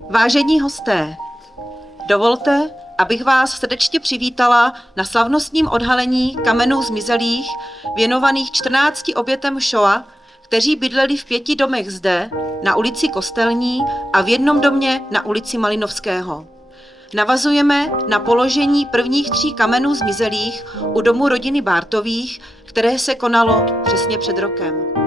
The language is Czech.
Vážení hosté, dovolte, abych vás srdečně přivítala na slavnostním odhalení kamenů zmizelých věnovaných 14 obětem Šoa, kteří bydleli v 5 domech zde, na ulici Kostelní a v jednom domě na ulici Malinovského. Navazujeme na položení prvních 3 kamenů zmizelých u domu rodiny Bártových, které se konalo přesně před rokem.